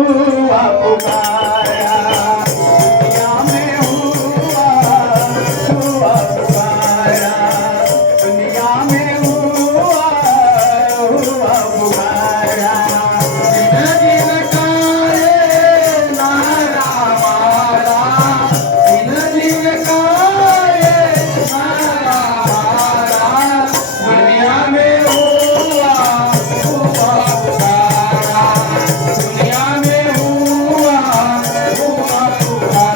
हुआ पुकारा, दुनिया में हुआ पुकारा, दुनिया में हुआ पुकारा। दिन का ये नारा हमारा, दिन का ये नारा हमारा, दुनिया में हुआ पुकारा, दुनिया में हुआ पुकारा,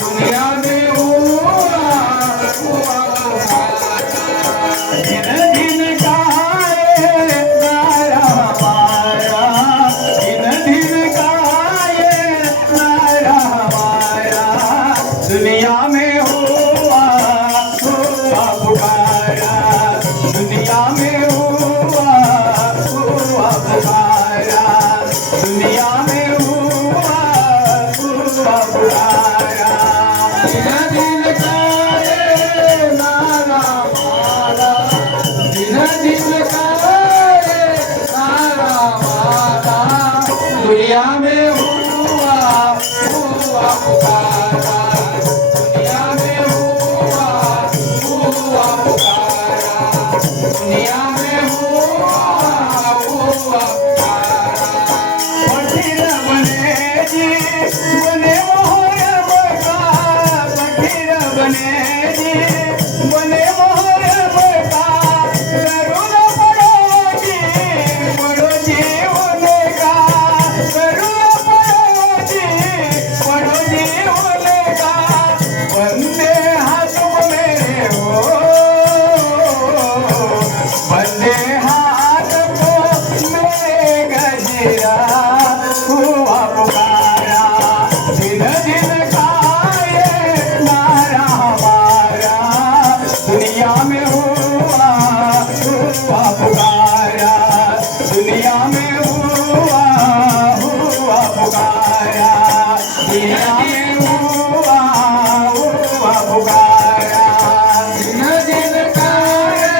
दुनिया में हुआ पुकारा। दिन का ये नारा हमारा, दिन का ये नारा हमारा, दुनिया में हुआ पुकारा, दुनिया में हुआ पुकारा, दुनिया में हुआ पुकारा। दिन का ये नारा हमारा, दिन का ये नारा हमारा, दुनिया में हुआ पुकारा, दुनिया में हुआ पुकारा, दुनिया में हुआ पुकारा। फकीर बने जी बने मोहर बका, फकीर बने जी बने मोहर बका, जरूर पड़ो जी होने का, जरूर पड़ो जी होने का। वंदे हाथ मेरे हो, वंदे हाथ को मेरे गजरा हुआ पुकारा। दिन का ये नारा हमारा, दुनिया में हुआ पुकारा, दुनिया में हुआ पुकारा, दुनिया में हुआ पुकारा। दिन का ये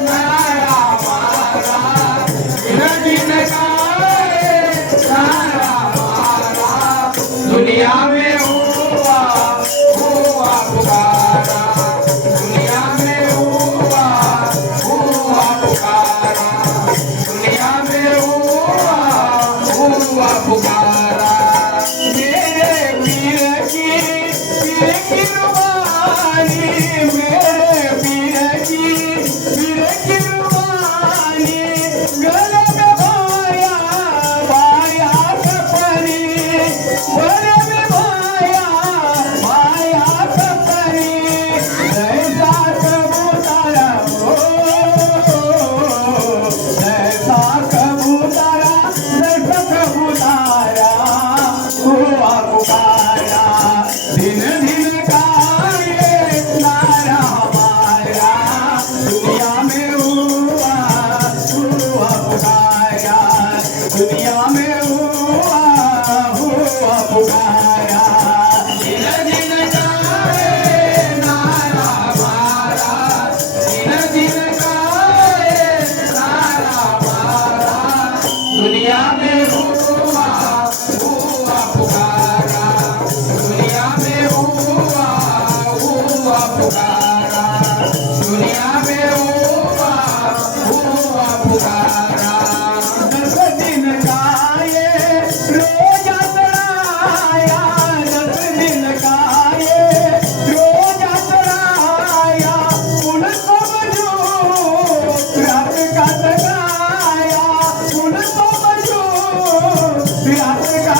नारा हमारा, दिन का ये नारा हमारा, दुनिया में हुआ पुकारा, दुनिया में हुआ पुकारा, दुनिया में हुआ पुकारा। मेरे पीर की रुबानी, मेरे पीर की रुबानी, गले में भाया कपनी, गले में भाया कपनी, जैसा कबूतरा हो, जैसा कबूतरा, जैसा कबूतरा हुआ पुकारा। दिन का ये नारा हमारा, दुनिया में हुआ पुकारा, दुनिया में हुआ पुकारा। दिन का ये नारा हमारा, दिन का ये नारा हमारा, दुनिया में हुआ पुकारा, दुनिया में हुआ पुकारा, दुनिया में हुआ पुकारा। 10 दिन का ये रोजा चढ़ाया, 10 दिन का ये रोजा चढ़ाया, उनको बजो रात का जगाया, उनको बजो रात का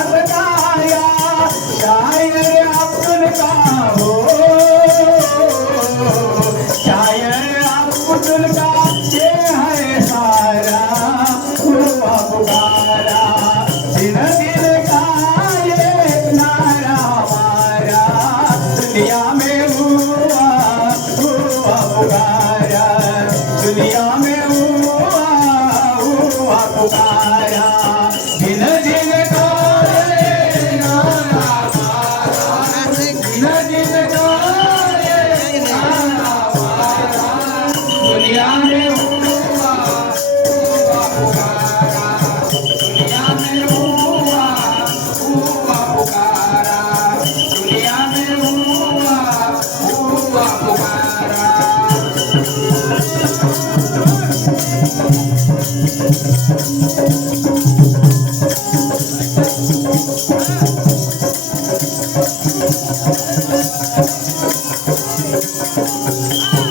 आ